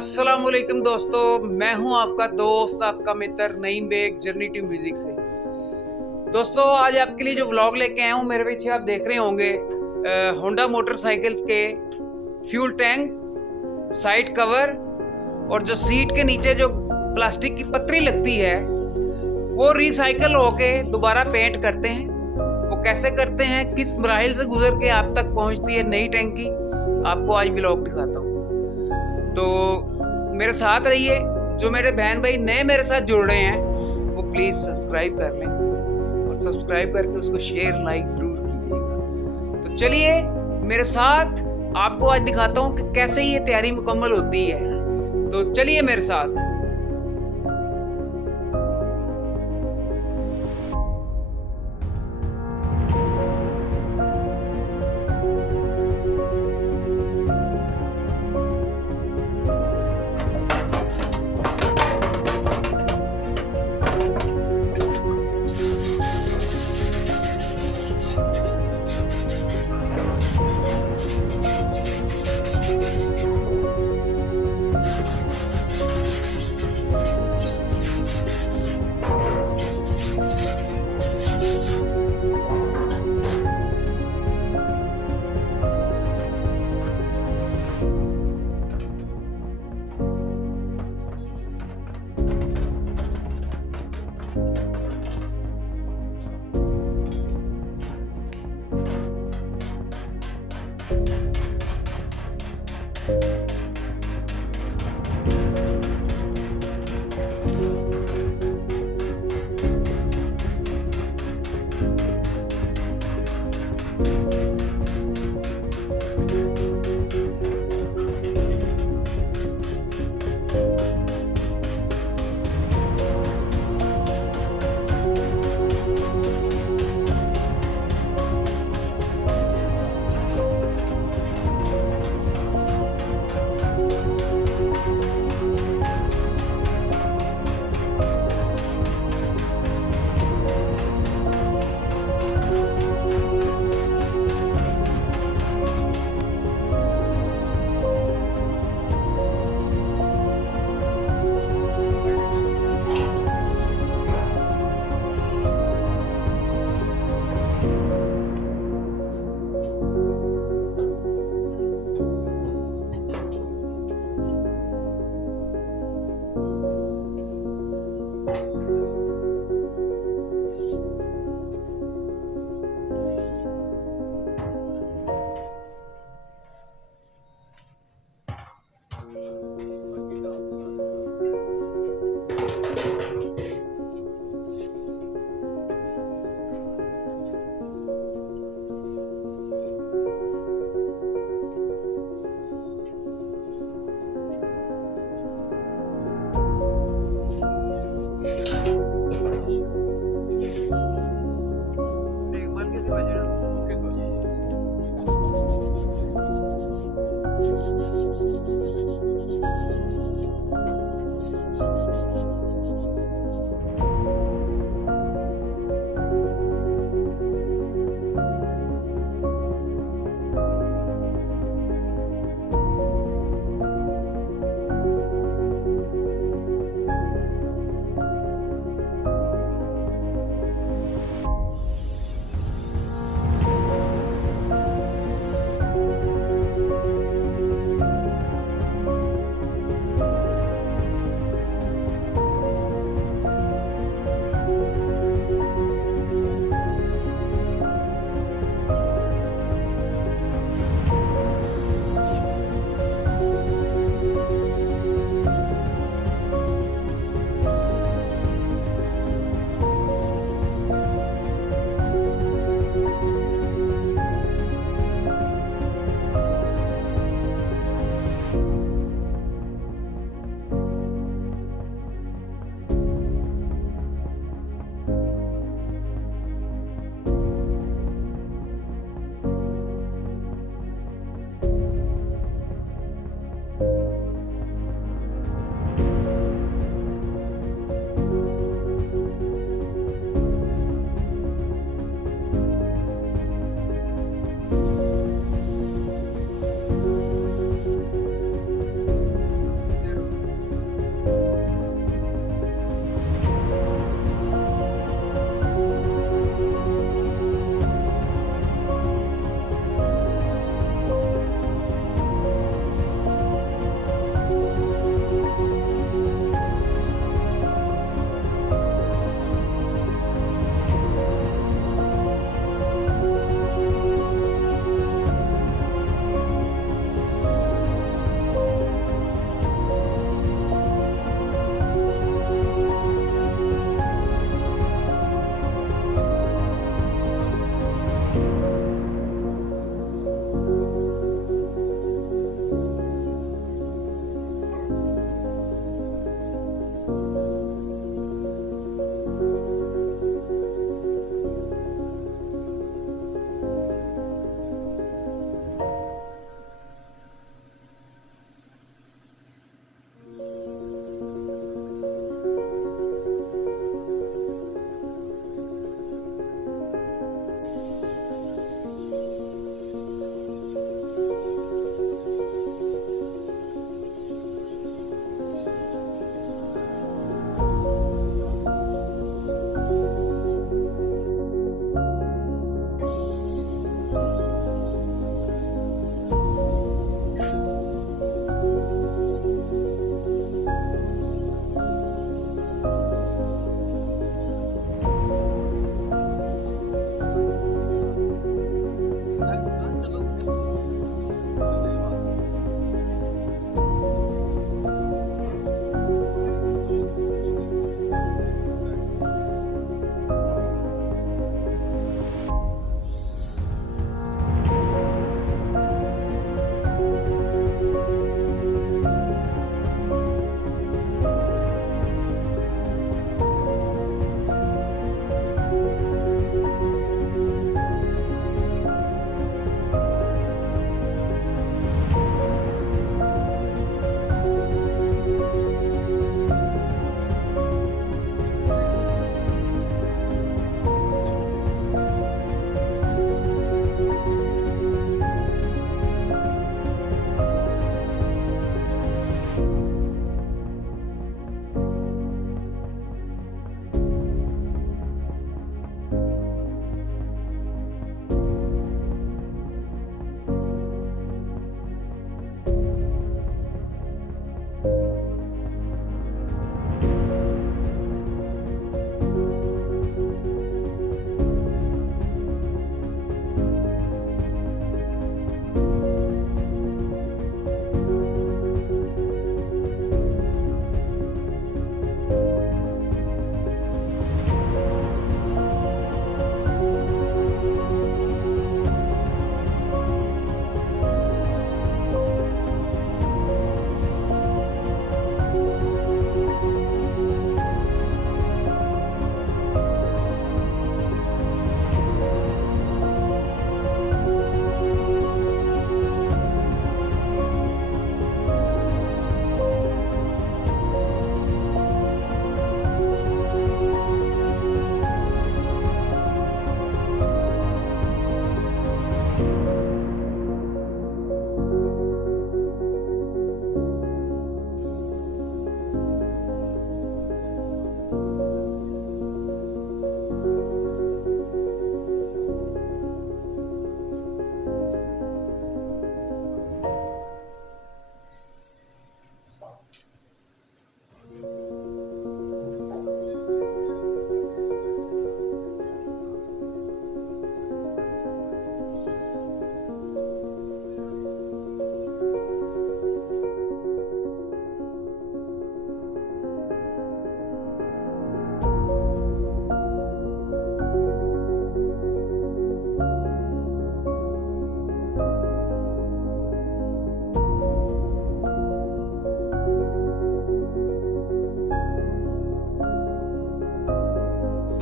अस्सलाम वालेकुम दोस्तों, मैं हूं आपका दोस्त, आपका मित्र Naeem Baig, journey to music से। दोस्तों आज आपके लिए जो व्लॉग लेके आया हूं, मेरे पीछे आप देख रहे होंगे होंडा मोटरसाइकिल्स के फ्यूल टैंक, साइड कवर और जो सीट के नीचे जो प्लास्टिक की पतरी लगती है वो रिसाइकल होके दोबारा पेंट करते हैं। वो कैसे करते हैं, किस मराहिल से गुजर के आप तक पहुंचती है नई टैंकी, आपको आज व्लॉग दिखाता हूँ। तो मेरे साथ रहिए। जो मेरे बहन भाई नए मेरे साथ जुड़ रहे हैं वो प्लीज़ सब्सक्राइब कर लें और सब्सक्राइब करके उसको शेयर लाइक ज़रूर कीजिएगा। तो चलिए मेरे साथ, आपको आज दिखाता हूँ कि कैसे ये तैयारी मुकम्मल होती है। तो चलिए मेरे साथ।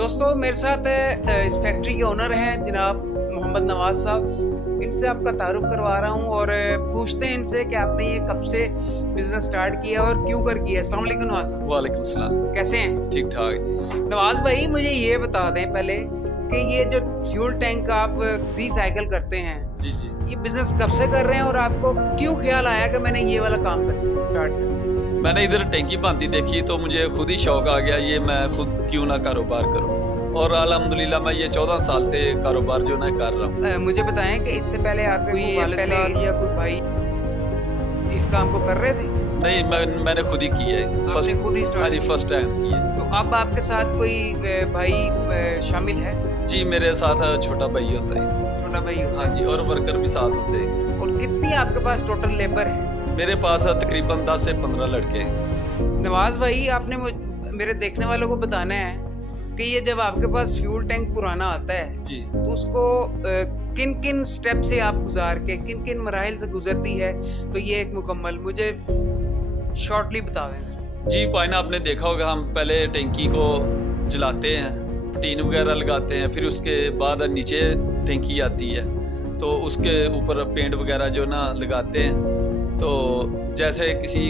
दोस्तों मेरे साथ इस फैक्ट्री के ओनर हैं जनाब मोहम्मद नवाज साहब। इनसे आपका तारुफ करवा रहा हूँ और पूछते हैं इनसे कि आपने ये कब से बिजनेस स्टार्ट किया और क्यों कर किया। अस्सलाम वालेकुम नवाज साहब। वालेकुम सलाम। कैसे हैं? ठीक ठाक। नवाज भाई मुझे ये बता दें पहले कि ये जो फ्यूल टैंक आप रिसाइकिल करते हैं, जी जी, ये बिजनेस कब से कर रहे हैं और आपको क्यों ख्याल आया कि मैंने ये वाला काम स्टार्ट किया? मैंने इधर टैंकी बनती देखी तो मुझे खुद ही शौक आ गया, ये मैं खुद क्यों ना कारोबार करूं। और अल्हम्दुलिल्लाह मैं ये 14 साल से कारोबार जो ना कर रहा हूँ। मुझे बताएं कि इससे पहले आपके कोई या कोई भाई इस काम को कर रहे थे? नहीं, मैंने खुद ही की है। आपने खुद ही हाँ जी, फर्स्ट टाइम की है। तो अब आपके साथ कोई भाई शामिल है? जी, मेरे साथ छोटा भाई होता है। छोटा भाई होता हाँ जी, और वर्कर भी साथ होते हैं। और कितनी आपके पास टोटल लेबर है? मेरे पास तकरीबन 10 से 15 लड़के हैं। नवाज भाई आपने मेरे देखने वालों को बताना है कि ये जब आपके पास फ्यूल टैंक पुराना आता है जी, तो उसको किन किन स्टेप से आप गुजार के किन किन मराहिल से गुजरती है, तो ये एक मुकम्मल मुझे शॉर्टली बता दें। जी पाइना आपने देखा होगा, हम पहले टैंकी को जलाते हैं, टीन वगैरह लगाते हैं, फिर उसके बाद नीचे टैंकी आती है तो उसके ऊपर पेंट वगैरह जो ना लगाते हैं। तो जैसे किसी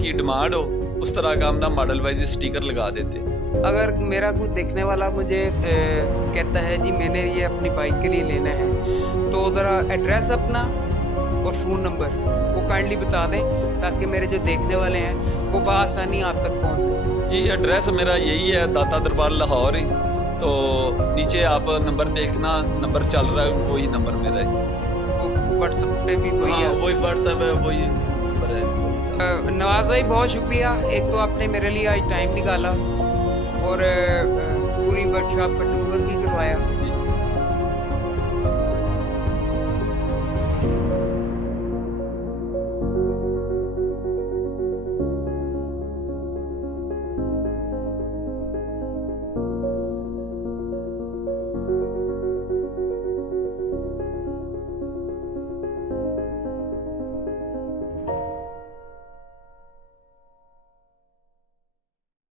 की डिमांड हो उस तरह का हम ना मॉडल वाइज स्टिकर लगा देते हैं। अगर मेरा कोई देखने वाला मुझे कहता है जी मैंने ये अपनी बाइक के लिए लेना है, तो ज़रा एड्रेस अपना और फ़ोन नंबर वो काइंडली बता दें ताकि मेरे जो देखने वाले हैं वो बआसानी आप तक पहुंच सकें। जी, एड्रेस मेरा यही है, दाता दरबार लाहौर ही। तो नीचे आप नंबर देखना, नंबर चल रहा है, वही नंबर मेरा है। व्हाट्सएप पे भी वही है? वही व्हाट्सएप है, वही नंबर है। नवाज भाई बहुत शुक्रिया, एक तो आपने मेरे लिए आज टाइम निकाला और पूरी वर्कशॉप का टूर भी करवाया।